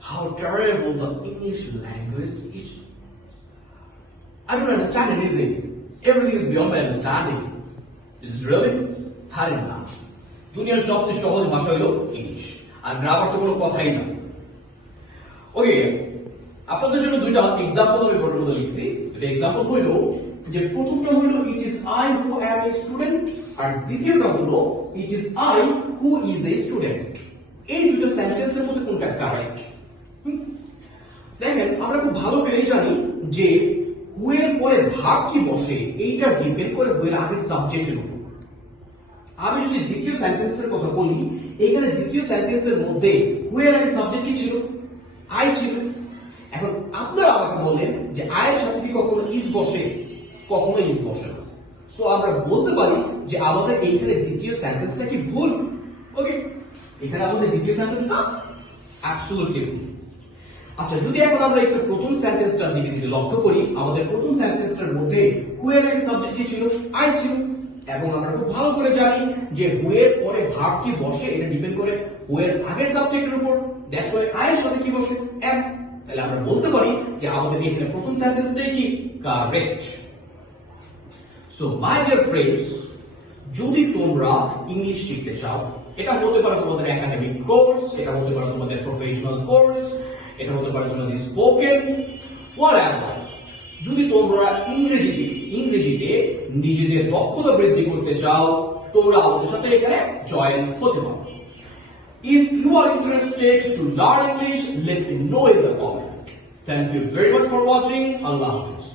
how terrible the English language is. I don't understand anything. Everything is beyond my understanding. Is it really? হারেন না, দুনিয়ার সবচেয়ে সহজ ভাষা হলো ইংলিশ, আর grammar তো কোনো কথাই না। ওকে, আপনাদের জন্য দুইটা এক্সাম্পল আমি বোর্ডের মধ্যে লিখছি। দুটো এক্সাম্পল হইলো, যে প্রথমটা হইলো it is I who am a student, আর দ্বিতীয়টা হলো it is I who is a student. এই দুটো সেন্টেন্সের মধ্যে কোনটা কারেক্ট? দেখেন, আমরা খুব ভালো করেই জানি যে হু এর পরে ভার্ব কি বসে এইটা ডিপেন্ড করে হু এর আগের সাবজেক্টের উপর। আমি যদি দ্বিতীয় সেন্টেন্সের কথা বলি, এখানে দ্বিতীয় সেন্টেন্সের মধ্যে হু এর আগে সাবজেক্ট কি ছিল? আই ছিল। এখন আপনারা আমাকে বলেন যে আই এর সাথে কি কখনো ইজ বসে? কখনো ইজ বসে না। সো আমরা বলতে পারি যে আমাদের এইখানে দ্বিতীয় সেন্টেন্সটা কি ভুল। ওকে, এখানে আমাদের দ্বিতীয় সেন্টেন্সটা অ্যাবসলিউটলি ভুল। আচ্ছা, যদি এখন আমরা একটু প্রথম সেন্টেন্সটার দিকে যদি লক্ষ্য করি, আমাদের প্রথম সেন্টেন্সটার মধ্যে হু এর আগে সাবজেক্ট কি ছিল? আই ছিল। এবং আমরা খুব ভালো করে জানি যে হু এর পরে ভার্ব কি বসে এটা ডিপেন্ড করে হু এর আগের সাবজেক্টের উপর। দ্যাটস ওয়াই আই এর সাথে কি বসে? এম। তাহলে আমরা বলতে পারি যে আমাদের এখানে প্রথম সেন্টেন্সটাই কি correct. So my dear friends, যদি তোমরা ইংলিশ শিখতে চাও, এটা হতে পারে তোমাদের একাডেমিক কোর্স, এটা হতে পারে তোমাদের প্রফেশনাল কোর্স, এটা হতে পারে তোমাদের স্পোকেন, হোয়াটএভার। যদি তোমরা ইংরেজিতে নিজেদের দক্ষতা বৃদ্ধি করতে চাও, তোমরা আমাদের সাথে এখানে জয়েন হতে পারো। If you are interested to learn English, let me know in the comment. Thank you very much for watching. Allah Hafiz.